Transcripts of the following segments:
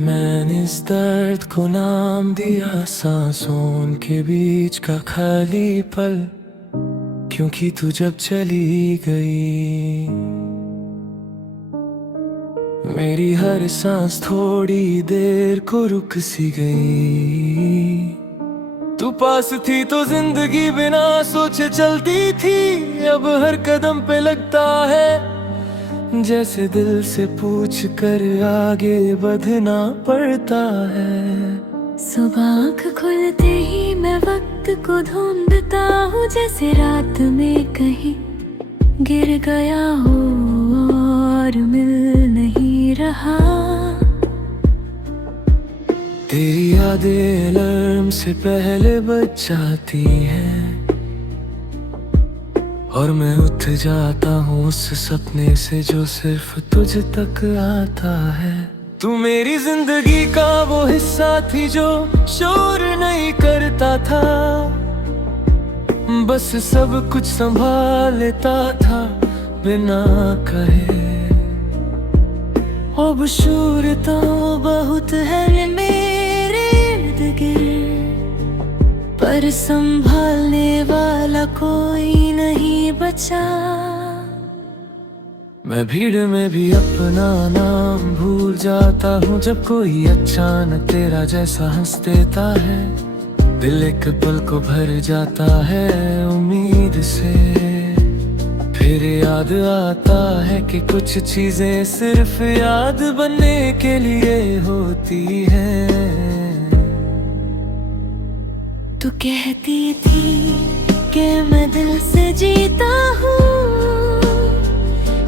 मैंने इस दर्द को नाम दिया सांसों के बीच का खाली पल, क्योंकि तू जब चली गई मेरी हर सांस थोड़ी देर को रुक सी गई। तू पास थी तो जिंदगी बिना सोचे चलती थी, अब हर कदम पे लगता है जैसे दिल से पूछ कर आगे बढ़ना पड़ता है। सुबह आँख खुलते ही मैं वक्त को ढूंढता हूँ, जैसे रात में कहीं गिर गया हो और मिल नहीं रहा। तेरी यादें अलार्म से पहले बज जाती हैं और मैं उठ जाता हूँ उस सपने से जो सिर्फ तुझ तक आता है। तू मेरी जिंदगी का वो हिस्सा थी जो शोर नहीं करता था, बस सब कुछ संभाल लेता था बिना कहे। अब शोर तो बहुत है मेरे इर्द गिर्द, पर संभालने वाला कोई नहीं बचा। मैं भीड़ में भी अपना नाम भूल जाता हूँ, जब कोई अचानक तेरा जैसा हंस देता है। दिल एक पल को भर जाता है उम्मीद से, फिर याद आता है कि कुछ चीजें सिर्फ याद बनने के लिए होती हैं। तू कहती थी कि मैं दिल से जीता हूँ,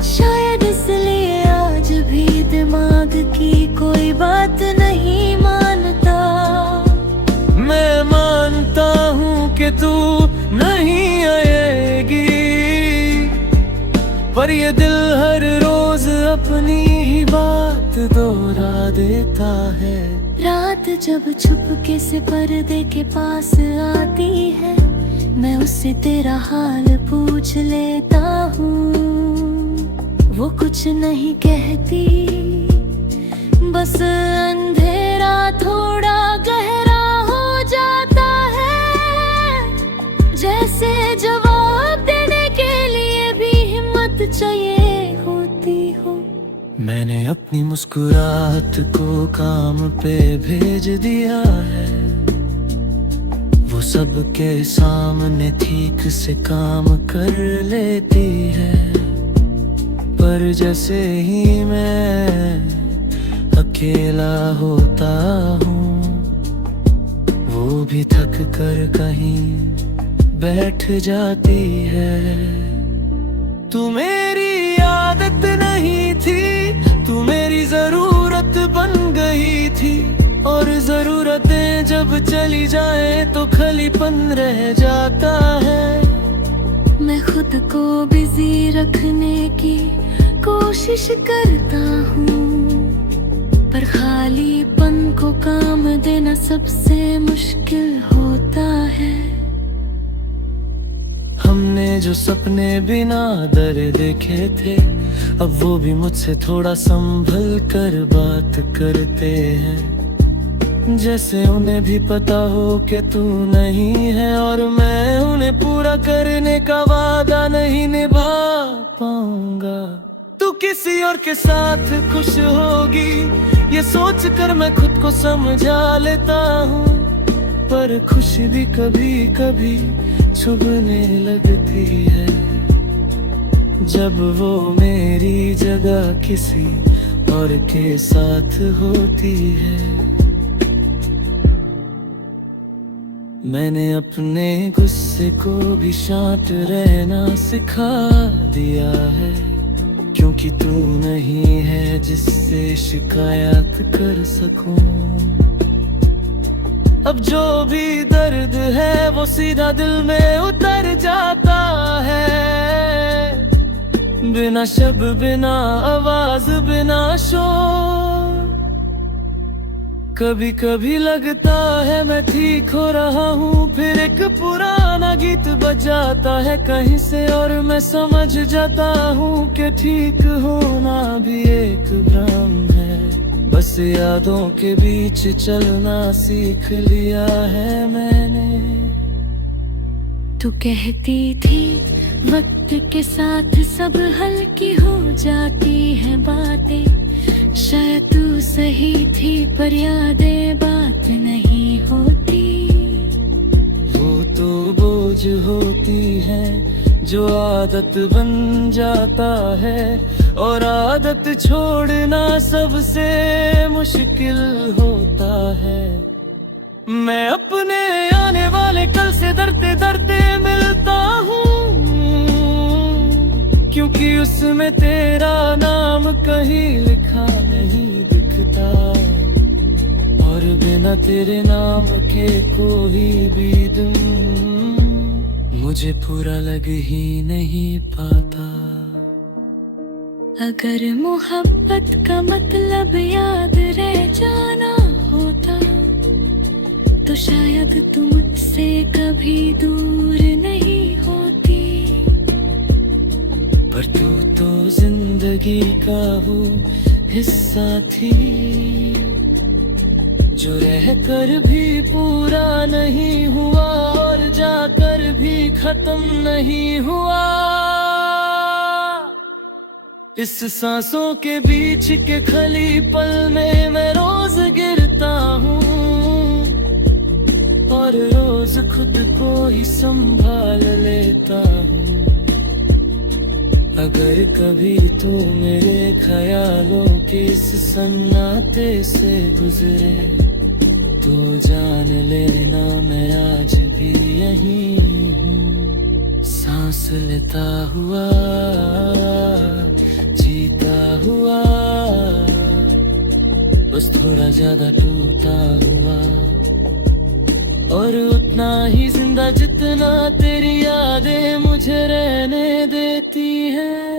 शायद इसलिए आज भी दिमाग की कोई बात नहीं मानता। मैं मानता हूँ कि तू नहीं आएगी, पर ये दिल हर रोज अपनी ही बात दोहरा देता है। रात जब छुपके से पर्दे के पास आती है, मैं उससे तेरा हाल पूछ लेता हूँ। वो कुछ नहीं कहती, बस अंधेरा थोड़ा गहरा हो जाता है, जैसे जवाब देने के लिए भी हिम्मत चाहिए होती हो। मैंने अपनी मुस्कुराहट को काम पे भेज दिया है, वो सबके सामने ठीक से काम कर लेती है। पर जैसे ही मैं अकेला होता हूँ, वो भी थक कर कहीं बैठ जाती है। तू मेरी आदत नहीं थी, तू मेरी जरूरत बन गई थी, और जरूरतें जब चली जाए तो खालीपन रह जाता है। मैं खुद को बिजी रखने की कोशिश करता हूँ, पर खालीपन को काम देना सबसे मुश्किल होता है। हमने जो सपने बिना डर देखे थे, अब वो भी मुझसे थोड़ा संभल कर बात करते हैं, जैसे उन्हें भी पता हो कि तू नहीं है और मैं उन्हें पूरा करने का वादा नहीं निभा पाऊंगा। तू किसी और के साथ खुश होगी ये सोच कर मैं खुद को समझा लेता हूँ, पर खुशी भी कभी कभी छुपने लगती है, जब वो मेरी जगह किसी और के साथ होती है। मैंने अपने गुस्से को भी शांत रहना सिखा दिया है, क्योंकि तू नहीं है जिससे शिकायत कर सकूं। अब जो भी दर्द है वो सीधा दिल में उतर जाता है, बिना शब्द बिना आवाज बिना शोर। कभी कभी लगता है मैं ठीक हो रहा हूँ, फिर एक पुराना गीत बजाता है कहीं से और मैं समझ जाता हूँ कि ठीक होना भी एक भ्रम है। बस यादों के बीच चलना सीख लिया है मैंने। तू कहती थी वक्त के साथ सब हल्की हो जाती है बातें, शायद तू सही थी पर यादें बात नहीं होती। वो तो बोझ होती है जो आदत बन जाता है, और आदत छोड़ना सबसे मुश्किल होता है। मैं अपने आने वाले कल से डरते डरते मिलता हूँ, क्योंकि उसमें तेरा नाम कहीं लिखा नहीं दिखता, और बिना तेरे नाम के कोई भी दिन मुझे पूरा लग ही नहीं पाता। अगर मोहब्बत का मतलब याद रह जाना होता, तो शायद तू मुझसे कभी दूर नहीं होती। पर तू तो जिंदगी का वो हिस्सा थी, जो रहकर भी पूरा नहीं हुआ और जाकर भी खत्म नहीं हुआ। इस सांसों के बीच के खली पल में मैं रोज गिरता हूँ, और रोज खुद को ही संभाल लेता हूँ। अगर कभी तू मेरे ख्यालों के इस सन्नाटे से गुजरे, तो जान लेना मैं आज भी यहीं हूँ, सांस लेता हुआ जीता हुआ, बस थोड़ा ज्यादा टूटा हुआ, और उतना ही जिंदा जितना तेरी यादें मुझे रहने देती हैं।